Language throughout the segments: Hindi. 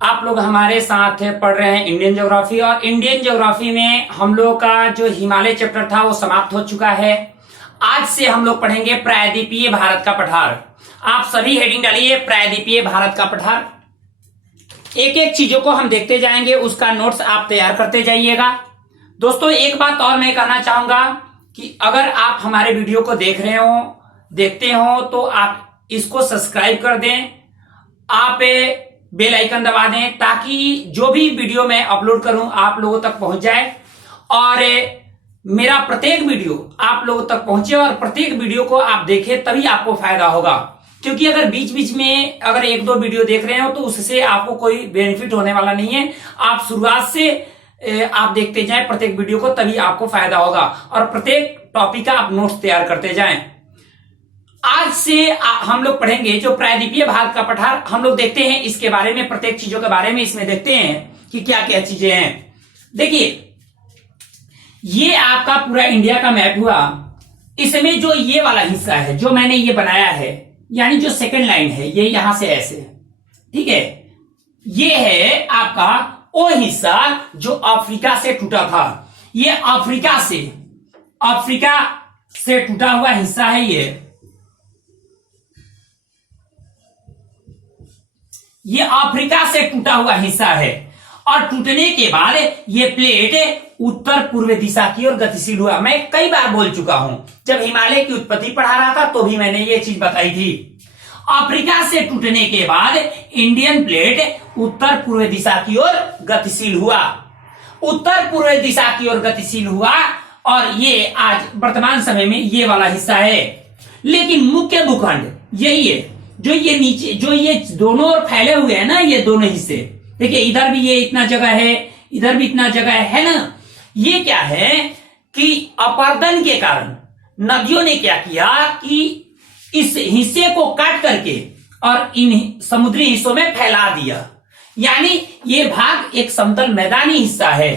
आप लोग हमारे साथ पढ़ रहे हैं इंडियन ज्योग्राफी। और इंडियन ज्योग्राफी में हम लोग का जो हिमालय चैप्टर था वो समाप्त हो चुका है। आज से हम लोग पढ़ेंगे प्रायद्वीपीय भारत का पठार। आप सभी हेडिंग डालिए, प्रायद्वीपीय भारत का पठार। एक एक चीजों को हम देखते जाएंगे, उसका नोट्स आप तैयार करते जाइएगा। दोस्तों एक बात और मैं कहना चाहूंगा कि अगर आप हमारे वीडियो को देख रहे हो, देखते हो, तो आप इसको सब्सक्राइब कर दें, आप बेल आइकन दबा दें ताकि जो भी वीडियो मैं अपलोड करूं आप लोगों तक पहुंच जाए और मेरा प्रत्येक वीडियो आप लोगों तक पहुंचे और प्रत्येक वीडियो को आप देखें, तभी आपको फायदा होगा। क्योंकि अगर बीच बीच में अगर एक दो वीडियो देख रहे हो तो उससे आपको कोई बेनिफिट होने वाला नहीं है। आप शुरुआत से आप देखते जाएं प्रत्येक वीडियो को, तभी आपको फायदा होगा और प्रत्येक टॉपिक का आप नोट्स तैयार करते जाएं। आज से हम लोग पढ़ेंगे जो प्रायद्वीपीय भारत का पठार। हम लोग देखते हैं इसके बारे में, प्रत्येक चीजों के बारे में इसमें देखते हैं कि क्या क्या चीजें हैं। देखिए ये आपका पूरा इंडिया का मैप हुआ। इसमें जो ये वाला हिस्सा है जो मैंने ये बनाया है, यानी जो सेकंड लाइन है ये यहां से ऐसे, ठीक है, ये है आपका वो हिस्सा जो अफ्रीका से टूटा था। ये अफ्रीका से टूटा हुआ हिस्सा है। ये अफ्रीका से टूटा हुआ हिस्सा है और टूटने के बाद ये प्लेट उत्तर पूर्व दिशा की ओर गतिशील हुआ। मैं कई बार बोल चुका हूं, जब हिमालय की उत्पत्ति पढ़ा रहा था तो भी मैंने ये चीज बताई थी। अफ्रीका से टूटने के बाद इंडियन प्लेट उत्तर पूर्व दिशा की ओर गतिशील हुआ, उत्तर पूर्व दिशा की ओर गतिशील हुआ और ये आज वर्तमान समय में ये वाला हिस्सा है। लेकिन मुख्य भूखंड यही है, जो ये नीचे जो ये दोनों ओर फैले हुए हैं ना, ये दोनों हिस्से देखिए, इधर भी ये इतना जगह है, इधर भी इतना जगह है ना। ये क्या है कि अपर्दन के कारण नदियों ने क्या किया कि इस हिस्से को काट करके और इन समुद्री हिस्सों में फैला दिया। यानी ये भाग एक समतल मैदानी हिस्सा है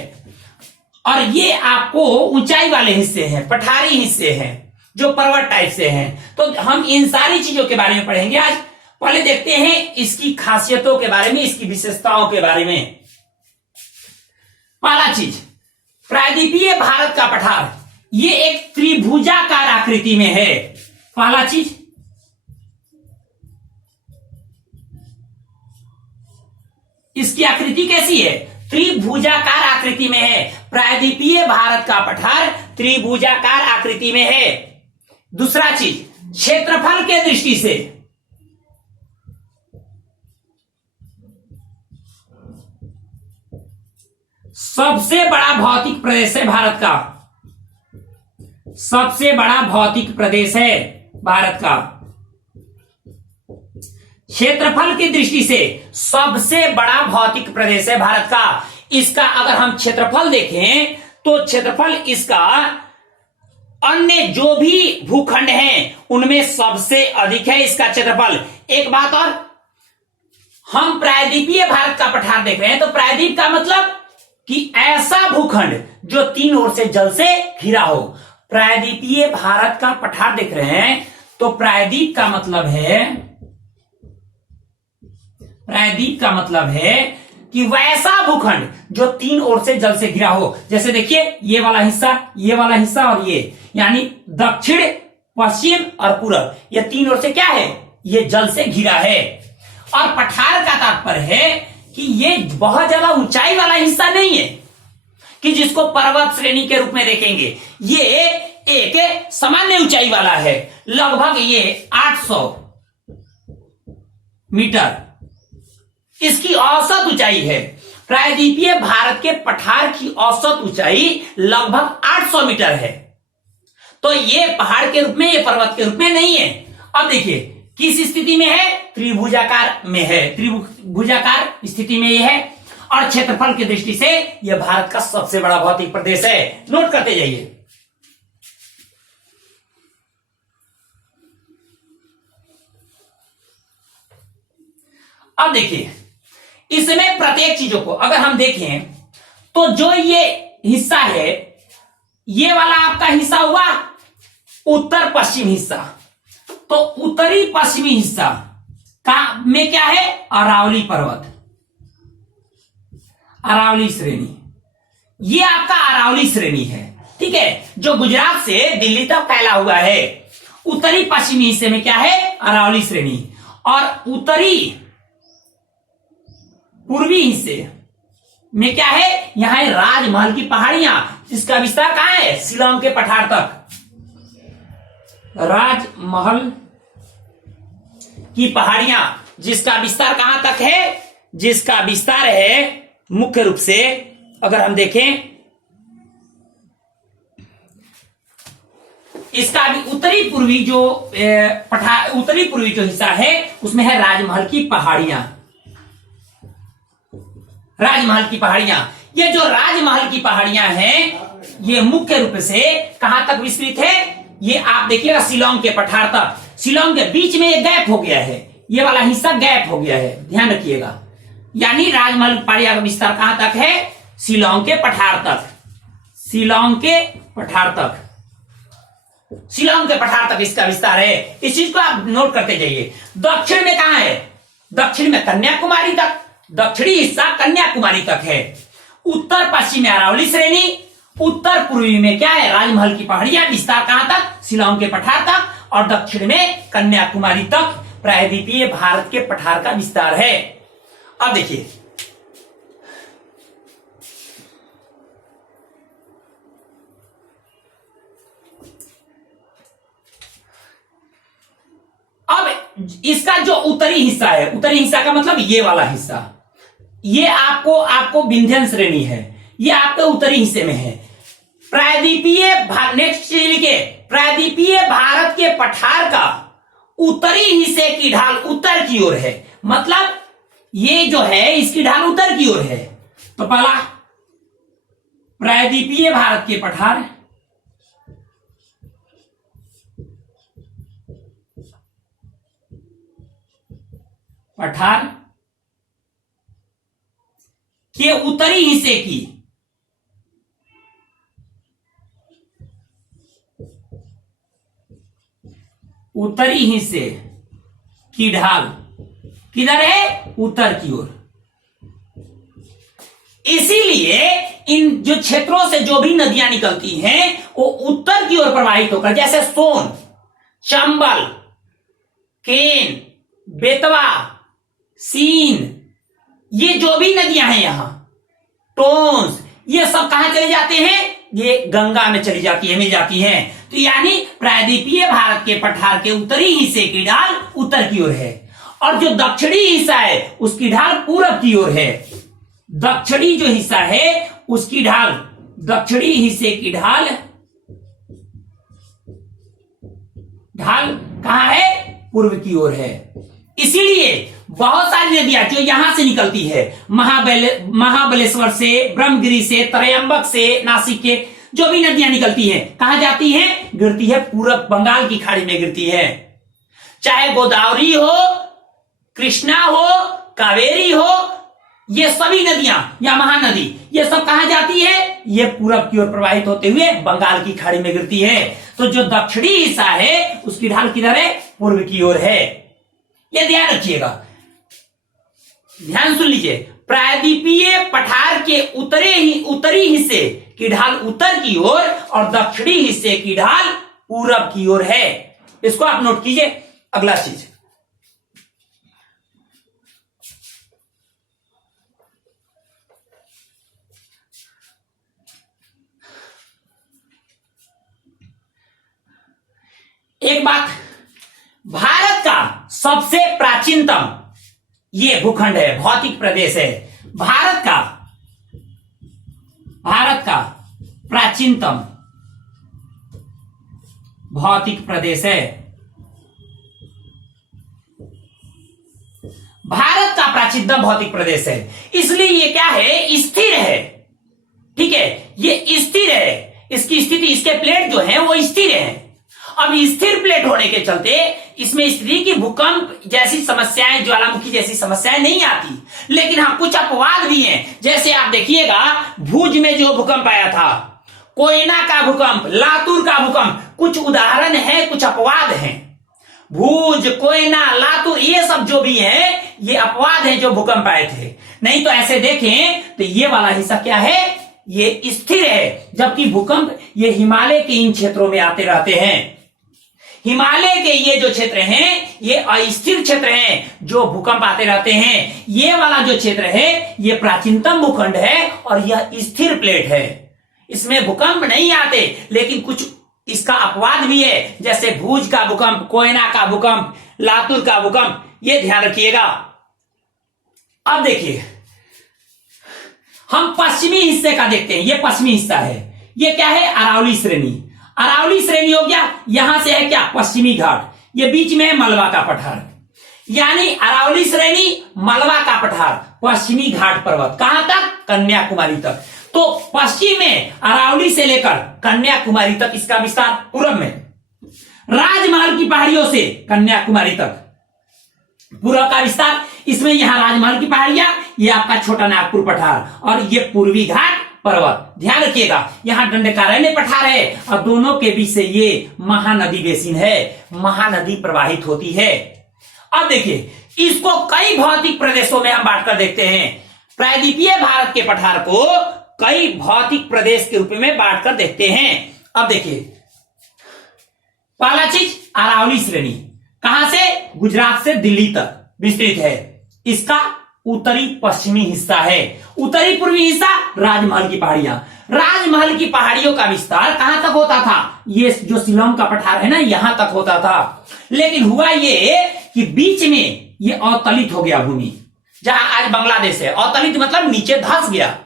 और ये आपको ऊंचाई वाले हिस्से हैं, पठारी हिस्से हैं जो पर्वत टाइप से हैं। तो हम इन सारी चीजों के बारे में पढ़ेंगे आज। पहले देखते हैं इसकी खासियतों के बारे में, इसकी विशेषताओं के बारे में। पहला चीज, प्रायद्वीपीय भारत का पठार ये एक त्रिभुजाकार आकृति में है। पहला चीज, इसकी आकृति कैसी है? त्रिभुजाकार आकृति में है। प्रायद्वीपीय भारत का पठार त्रिभुजाकार आकृति में है। दूसरा चीज, क्षेत्रफल के दृष्टि से सबसे बड़ा भौतिक प्रदेश है भारत का, सबसे बड़ा भौतिक प्रदेश है भारत का। क्षेत्रफल की दृष्टि से सबसे बड़ा भौतिक प्रदेश है भारत का। इसका अगर हम क्षेत्रफल देखें तो क्षेत्रफल इसका अन्य जो भी भूखंड हैं उनमें सबसे अधिक है इसका क्षेत्रफल। एक बात और, हम प्रायद्वीपीय भारत का पठार देख रहे हैं तो प्रायद्वीप का मतलब कि ऐसा भूखंड जो तीन ओर से जल से घिरा हो। प्रायद्वीपीय भारत का पठार देख रहे हैं तो प्रायद्वीप का मतलब है, प्रायद्वीप का मतलब है कि वैसा भूखंड जो तीन ओर से जल से घिरा हो। जैसे देखिए ये वाला हिस्सा, ये वाला हिस्सा और ये, यानी दक्षिण, पश्चिम और पूरब, ये तीन ओर से क्या है? ये जल से घिरा है। और पठार का तात्पर्य है कि ये बहुत ज्यादा ऊंचाई वाला हिस्सा नहीं है कि जिसको पर्वत श्रेणी के रूप में देखेंगे। ये एक सामान्य ऊंचाई वाला है, लगभग ये 800 मीटर इसकी औसत ऊंचाई है। प्रायद्वीपीय भारत के पठार की औसत ऊंचाई लगभग 800 मीटर है। तो ये पहाड़ के रूप में, ये पर्वत के रूप में नहीं है। अब देखिए किस स्थिति में है? त्रिभुजाकार में है, त्रिभुजाकार स्थिति में ये है। और क्षेत्रफल की दृष्टि से यह भारत का सबसे बड़ा भौतिक प्रदेश है। नोट करते जाइए। अब देखिए इसमें प्रत्येक चीजों को अगर हम देखें तो जो ये हिस्सा है, ये वाला आपका हिस्सा हुआ उत्तर पश्चिम हिस्सा। तो उत्तरी पश्चिमी हिस्सा का में क्या है? अरावली पर्वत। अरावली श्रेणी, ये आपका अरावली श्रेणी है, ठीक है, जो गुजरात से दिल्ली तक फैला हुआ है। उत्तरी पश्चिमी हिस्से में क्या है, अरावली श्रेणी, और उत्तरी पूर्वी हिस्से में क्या है, यहां है राजमहल की पहाड़ियां, जिसका विस्तार कहां है, शिलांग के पठार तक। राजमहल की पहाड़ियां, जिसका विस्तार कहां तक है, जिसका विस्तार है मुख्य रूप से अगर हम देखें, इसका भी उत्तरी पूर्वी जो उत्तरी पूर्वी जो हिस्सा है उसमें है राजमहल की पहाड़ियां। राजमहल की पहाड़ियां, ये जो राजमहल की पहाड़ियां हैं ये मुख्य रूप से कहां तक विस्तृत है, ये आप देखिएगा शिलांग के पठार तक। शिलांग के बीच में ये गैप हो गया है, ये वाला हिस्सा गैप हो गया है, ध्यान रखिएगा। यानी राजमहल पहाड़ियां का विस्तार कहां तक है, शिलांग के पठार तक। शिलांग के पठार तक, शिलांग के पठार तक इसका विस्तार है। इस चीज को आप नोट करते जाइए। दक्षिण में कहां है, दक्षिण में कन्याकुमारी तक, दक्षिणी हिस्सा कन्याकुमारी तक है। उत्तर पश्चिम में अरावली श्रेणी, उत्तर पूर्वी में क्या है, राजमहल की पहाड़ियां, विस्तार कहां तक, शिलांग के पठार तक, और दक्षिण में कन्याकुमारी तक प्रायद्वीपीय भारत के पठार का विस्तार है। अब देखिए, अब इसका जो उत्तरी हिस्सा है, उत्तरी हिस्सा का मतलब ये वाला हिस्सा, ये आपको विंध्य श्रेणी है, ये आपके उत्तरी हिस्से में है। प्रायद्वीपीय नेक्स्ट लिखिए, प्रायद्वीपीय भारत के पठार का उत्तरी हिस्से की ढाल उत्तर की ओर है, मतलब ये जो है इसकी ढाल उत्तर की ओर है। तो पहला प्रायद्वीपीय भारत के पठार के उत्तरी हिस्से की ढाल किधर है, उत्तर की ओर। इसीलिए इन जो क्षेत्रों से जो भी नदियां निकलती हैं वो उत्तर की ओर प्रवाहित होकर, जैसे सोन, चंबल, केन, बेतवा, सीन, ये जो भी नदियां हैं यहां, टोंस, ये सब कहां चले जाते हैं, ये गंगा में चली जाती है, मिल जाती हैं। तो यानी प्रायद्वीपीय भारत के पठार के उत्तरी हिस्से की ढाल उत्तर की ओर है, और जो दक्षिणी हिस्सा है उसकी ढाल पूरब की ओर है। दक्षिणी जो हिस्सा है उसकी ढाल, दक्षिणी हिस्से की ढाल कहां है, पूर्व की ओर है। इसीलिए बहुत सारी नदियां जो यहां से निकलती है, महाबलेश्वर से, ब्रह्मगिरी से, त्रयंबक से, नासिक के जो भी नदियां निकलती हैं कहां जाती हैं, गिरती है पूरब बंगाल की खाड़ी में गिरती है। चाहे गोदावरी हो, कृष्णा हो, कावेरी हो, ये सभी नदियां या महानदी, ये सब कहां जाती है, ये पूरब की ओर प्रवाहित होते हुए बंगाल की खाड़ी में गिरती है। तो जो दक्षिणी हिस्सा है उसकी ढाल किधर है, पूर्व की ओर है। ये ध्यान रखिएगा, ध्यान सुन लीजिए। प्रायद्वीपीय पठार के उत्तरी हिस्से की ढाल उत्तर की ओर और दक्षिणी हिस्से की ढाल पूरब की ओर है। इसको आप नोट कीजिए। अगला चीज, एक बात, भारत का सबसे प्राचीनतम ये भूखंड है, भौतिक प्रदेश है। भारत का प्राचीनतम भौतिक प्रदेश है। भारत का प्राचीनतम भौतिक प्रदेश है, इसलिए ये क्या है, स्थिर है। ठीक है, ये स्थिर है, इसकी स्थिति, इसके प्लेट जो है वो स्थिर है। अब स्थिर प्लेट होने के चलते इसमें स्थिति की भूकंप जैसी समस्याएं, ज्वालामुखी जैसी समस्याएं नहीं आती। लेकिन हाँ, कुछ अपवाद भी हैं। जैसे आप देखिएगा भुज में जो भूकंप आया था, कोयना का भूकंप, लातूर का भूकंप, कुछ उदाहरण है, कुछ अपवाद हैं। भूज, कोयना, लातूर, ये सब जो भी है ये अपवाद है जो भूकंप आए थे। नहीं तो ऐसे देखें तो ये वाला हिस्सा क्या है, ये स्थिर है, जबकि भूकंप ये हिमालय के इन क्षेत्रों में आते रहते हैं। हिमालय के ये जो क्षेत्र हैं ये अस्थिर क्षेत्र हैं जो भूकंप आते रहते हैं। ये वाला जो क्षेत्र है ये प्राचीनतम भूखंड है और यह स्थिर प्लेट है, इसमें भूकंप नहीं आते, लेकिन कुछ इसका अपवाद भी है, जैसे भूज का भूकंप, कोयना का भूकंप, लातूर का भूकंप, ये ध्यान रखिएगा। अब देखिए हम पश्चिमी हिस्से का देखते हैं, ये पश्चिमी हिस्सा है, ये क्या है, अरावली श्रेणी। अरावली श्रेणी हो गया, यहां से है क्या, पश्चिमी घाट, ये बीच में है मलबा का पठार, यानी अरावली श्रेणी, मलबा का पठार, पश्चिमी घाट पर्वत, कहां तक, कन्याकुमारी तक। तो पश्चिम में अरावली से लेकर कन्याकुमारी तक इसका विस्तार, पूर्व में राजमहल की पहाड़ियों से कन्याकुमारी तक पूर्व का विस्तार, इसमें यहां राजमहल की पहाड़ियां, ये आपका छोटा नागपुर पठार और ये पूर्वी घाट पर्वत। ध्यान रखिएगा यहां दंडकारण्य पठार है और दोनों के बीच से ये महानदी बेसिन है, महानदी प्रवाहित होती है। अब देखिए इसको कई भौतिक प्रदेशों में हम बांटकर देखते हैं। प्रायद्वीपीय भारत के पठार को कई भौतिक प्रदेश के रूप में बांटकर देखते हैं। अब देखिए पहला चीज, अरावली श्रेणी कहां से, गुजरात से दिल्ली तक विस्तृत है, इसका उत्तरी पश्चिमी हिस्सा है। उत्तरी पूर्वी हिस्सा राजमहल की पहाड़ियां, राजमहल की पहाड़ियों का विस्तार कहां तक होता था, ये जो शिलोंग का पठार है ना, यहां तक होता था। लेकिन हुआ ये कि बीच में ये अवतलित हो गया भूमि, जहां आज बांग्लादेश है। अवतलित मतलब नीचे धंस गया,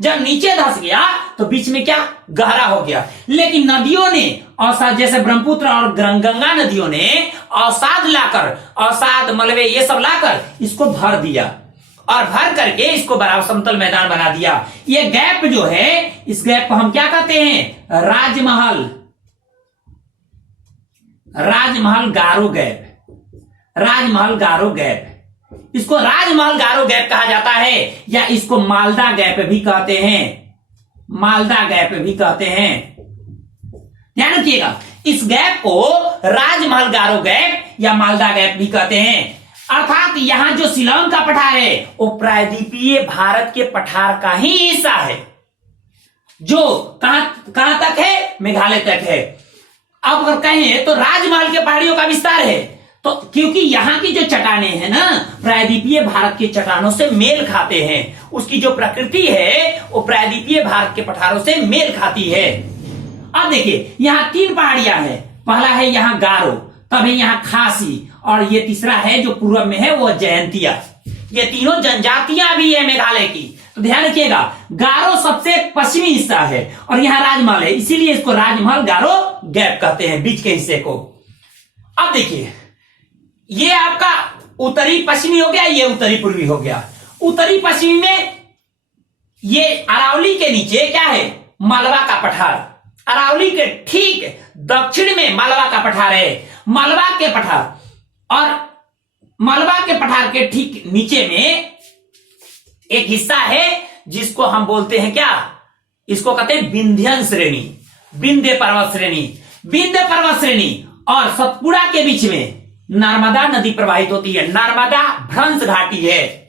जब नीचे धंस गया तो बीच में क्या, गहरा हो गया। लेकिन नदियों ने अवसाद, जैसे ब्रह्मपुत्र और गंगा नदियों ने अवसाद लाकर, अवसाद, मलबे ये सब लाकर इसको भर दिया और भर करके इसको बराबर समतल मैदान बना दिया। ये गैप जो है, इस गैप को हम क्या कहते हैं, राजमहल, राजमहल गारो गैप, राजमहल गारो गैप, इसको राजमहल गारो गैप कहा जाता है, या इसको मालदा गैप भी कहते हैं, मालदा गैप भी कहते हैं। ध्यान रखिएगा इस गैप को राजमहल गारो गैप या मालदा गैप भी कहते हैं। अर्थात यहां जो शिलोंग का पठार है वो प्रायद्वीपीय भारत के पठार का ही हिस्सा है, जो कहां तक है, मेघालय तक है। अब अगर कहें तो राजमहल के पहाड़ियों का विस्तार है, तो क्योंकि यहां की जो चट्टाने हैं ना, प्रायद्वीपीय भारत के चट्टानों से मेल खाते हैं, उसकी जो प्रकृति है वो प्रायद्वीपीय भारत के पठारों से मेल खाती है। अब देखिए यहां 3 पहाड़ियां हैं, पहला है यहां गारो, तब है यहां खासी, और ये तीसरा है जो पूर्व में है वो जयंतिया। ये तीनों जनजातियां भी है मेघालय की। तो ध्यान रखिएगा गारो सबसे पश्चिमी हिस्सा है और यहां राजमहल है, इसीलिए इसको राजमहल गारो गैप कहते हैं, बीच के हिस्से को। अब देखिए ये आपका उत्तरी पश्चिमी हो गया, ये उत्तरी पूर्वी हो गया। उत्तरी पश्चिमी में ये अरावली के नीचे क्या है, मालवा का पठार, अरावली के ठीक दक्षिण में मालवा का पठार है। मालवा के पठार और मालवा के पठार के ठीक नीचे में एक हिस्सा है जिसको हम बोलते हैं क्या, इसको कहते हैं विंध्यन श्रेणी, विंध्य पर्वत श्रेणी। विंध्य पर्वत श्रेणी और सतपुड़ा के बीच में नर्मदा नदी प्रवाहित होती है, नर्मदा भ्रंश घाटी है।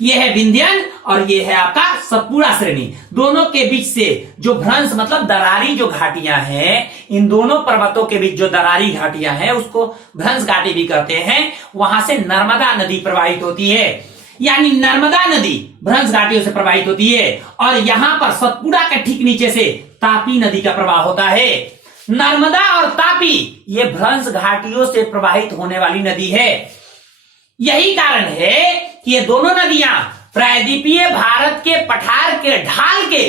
यह है विंध्यन और यह है आपका सतपुड़ा श्रेणी। दोनों के बीच से जो भ्रंश मतलब दरारी जो घाटियां हैं, इन दोनों पर्वतों के बीच जो दरारी घाटियां हैं उसको भ्रंश घाटी भी कहते हैं। वहां से नर्मदा नदी प्रवाहित होती है, यानी नर्मदा नदी भ्रंश घाटियों से प्रवाहित होती है। और यहां पर सतपुड़ा के ठीक नीचे से तापी नदी का प्रवाह होता है। नर्मदा और तापी ये भ्रंश घाटियों से प्रवाहित होने वाली नदी है। यही कारण है कि ये दोनों नदियां प्रायद्वीपीय भारत के पठार के ढाल के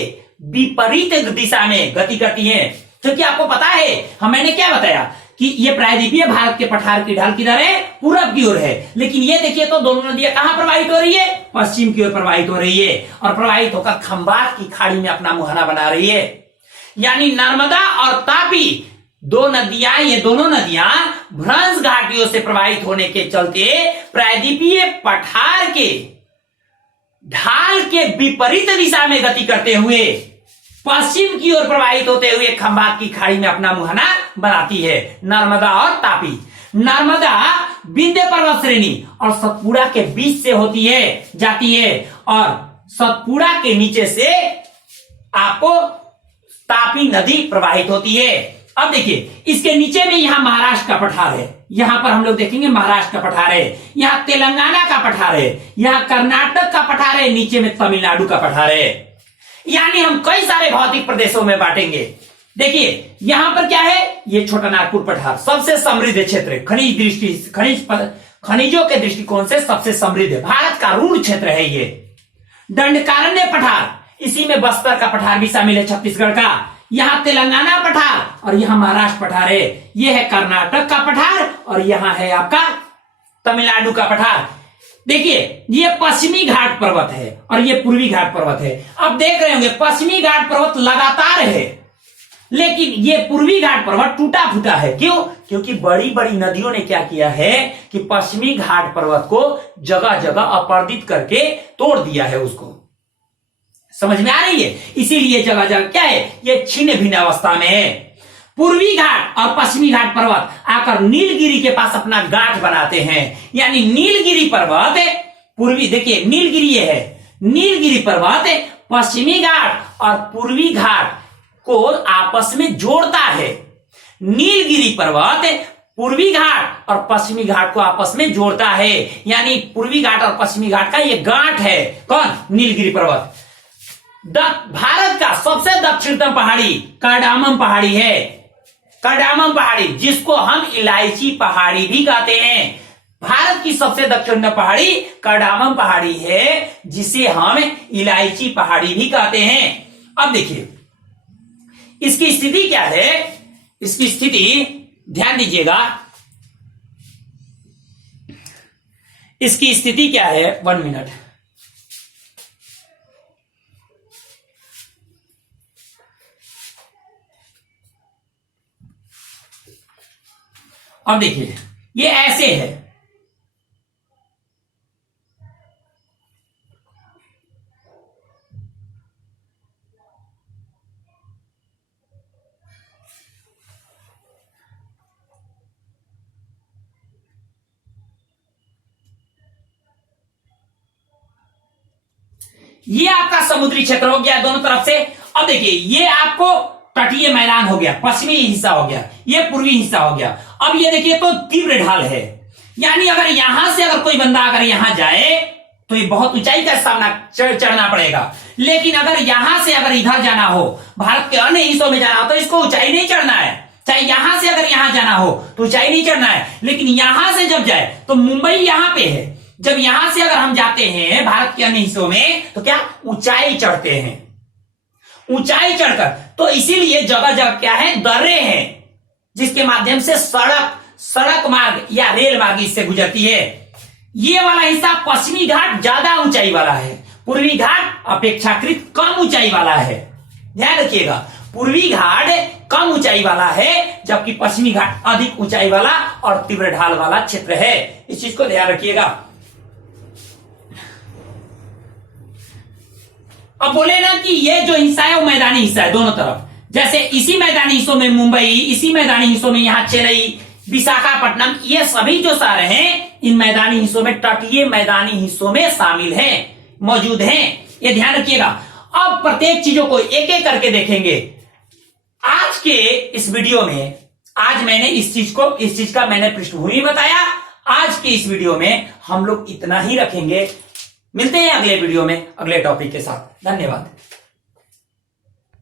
विपरीत दिशा में गति करती हैं। क्योंकि आपको पता है, मैंने क्या बताया कि ये प्रायद्वीपीय भारत के पठार की ढाल किधर है, पूरब की ओर है। लेकिन ये देखिए तो दोनों नदियां कहां प्रवाहित हो रही है, पश्चिम की ओर प्रवाहित हो रही है और प्रवाहित होकर खंबात की खाड़ी में अपना मुहाना बना रही है। यानी नर्मदा और तापी दो नदियां, ये दोनों नदियां भ्रंश घाटियों से प्रवाहित होने के चलते प्रायद्वीपीय पठार के ढाल के विपरीत दिशा में गति करते हुए पश्चिम की ओर प्रवाहित होते हुए खंबात की खाड़ी में अपना मुहाना बनाती है, नर्मदा और तापी। नर्मदा, विंध्य पर्वत श्रेणी और सतपुड़ा के बीच से जाती है और सतपुड़ा के नीचे से आपको तापी नदी प्रवाहित होती है। अब देखिए इसके नीचे में यहां महाराष्ट्र का पठार है, यहां पर हम लोग देखेंगे महाराष्ट्र का पठार है, यहां तेलंगाना का पठार है, यहां कर्नाटक का पठार है, नीचे में तमिलनाडु का पठार है। यानी हम कई सारे भौतिक प्रदेशों में बांटेंगे। देखिए यहां पर क्या है, ये छोटा नागपुर पठार सबसे समृद्ध क्षेत्र है, खनिजों के दृष्टिकोण से सबसे समृद्ध है, भारत का ऋण क्षेत्र है ये। दंडकारण्य पठार, इसी में बस्तर का पठार भी शामिल है, छत्तीसगढ़ का। यहां तेलंगाना पठार और यहां महाराष्ट्र पठार है। यह है कर्नाटक का पठार और यहां है आपका तमिलनाडु का पठार। देखिए ये पश्चिमी घाट पर्वत है और ये पूर्वी घाट पर्वत है। अब देख रहे होंगे पश्चिमी घाट पर्वत लगातार है, लेकिन ये पूर्वी घाट पर्वत टूटा फूटा है। क्यों? क्योंकि बड़ी बड़ी नदियों ने क्या किया है कि पश्चिमी घाट पर्वत को जगह जगह अपरदित करके तोड़ दिया है। उसको समझ में आ रही है? इसीलिए जगह जगह क्या है, ये छिन्न भिन्न अवस्था में है। पूर्वी घाट और पश्चिमी घाट पर्वत आकर नीलगिरी के पास अपना गांठ बनाते हैं। यानी नीलगिरी पर्वत पूर्वी, देखिए नीलगिरी है, नीलगिरी पर्वत पश्चिमी घाट और पूर्वी घाट को आपस में जोड़ता है। नीलगिरी पर्वत पूर्वी घाट और पश्चिमी घाट को आपस में जोड़ता है। यानी पूर्वी घाट और पश्चिमी घाट का ये गांठ है। कौन? नीलगिरी पर्वत। भारत का सबसे दक्षिणतम पहाड़ी कार्डामम पहाड़ी है। कार्डामम पहाड़ी, जिसको हम इलायची पहाड़ी भी कहते हैं। भारत की सबसे दक्षिणतम पहाड़ी कार्डामम पहाड़ी है, जिसे हम इलायची पहाड़ी भी कहते हैं। अब देखिए इसकी स्थिति क्या है, इसकी स्थिति ध्यान दीजिएगा, इसकी स्थिति क्या है। 1 मिनट। अब देखिए ये ऐसे है, ये आपका समुद्री क्षेत्र हो गया दोनों तरफ से। अब देखिए ये आपको तटीय मैदान हो गया, पश्चिमी हिस्सा हो गया, ये पूर्वी हिस्सा हो गया। अब ये देखिए तो तीव्र ढाल है। यानी अगर यहां से अगर कोई बंदा अगर यहां जाए तो ये बहुत ऊंचाई का सामना चढ़ना पड़ेगा। लेकिन अगर यहां से अगर इधर जाना हो, भारत के अन्य हिस्सों में जाना हो, तो इसको ऊंचाई नहीं चढ़ना है। चाहे यहां से अगर यहां जाना हो तो ऊंचाई नहीं चढ़ना है। लेकिन यहां से जब जाए तो मुंबई यहां पे है, जब यहां से अगर हम जाते हैं भारत के अन्य हिस्सों में तो क्या ऊंचाई चढ़ते हैं, ऊंचाई चढ़कर। तो इसीलिए जगह जगह क्या है, दर्रे हैं, जिसके माध्यम से सड़क मार्ग या रेल मार्ग इससे गुजरती है। ये वाला हिस्सा पश्चिमी घाट ज्यादा ऊंचाई वाला है, पूर्वी घाट अपेक्षाकृत कम ऊंचाई वाला है। ध्यान रखिएगा, पूर्वी घाट कम ऊंचाई वाला है, जबकि पश्चिमी घाट अधिक ऊंचाई वाला और तीव्र ढाल वाला क्षेत्र है। इस चीज को ध्यान रखिएगा। अब बोले ना कि ये जो हिस्सा है वो मैदानी हिस्सा है दोनों तरफ। जैसे इसी मैदानी हिस्सों में मुंबई, इसी मैदानी हिस्सों में यहाँ चेन्नई, विशाखापट्टनम, ये सभी जो शहर हैं इन मैदानी हिस्सों में, तटीय मैदानी हिस्सों में शामिल हैं, मौजूद हैं। ये ध्यान रखिएगा। अब प्रत्येक चीजों को एक एक करके देखेंगे। आज के इस वीडियो में आज मैंने इस चीज का मैंने पृष्ठभूमि बताया। आज के इस वीडियो में हम लोग इतना ही रखेंगे। मिलते हैं अगले वीडियो में अगले टॉपिक के साथ। धन्यवाद।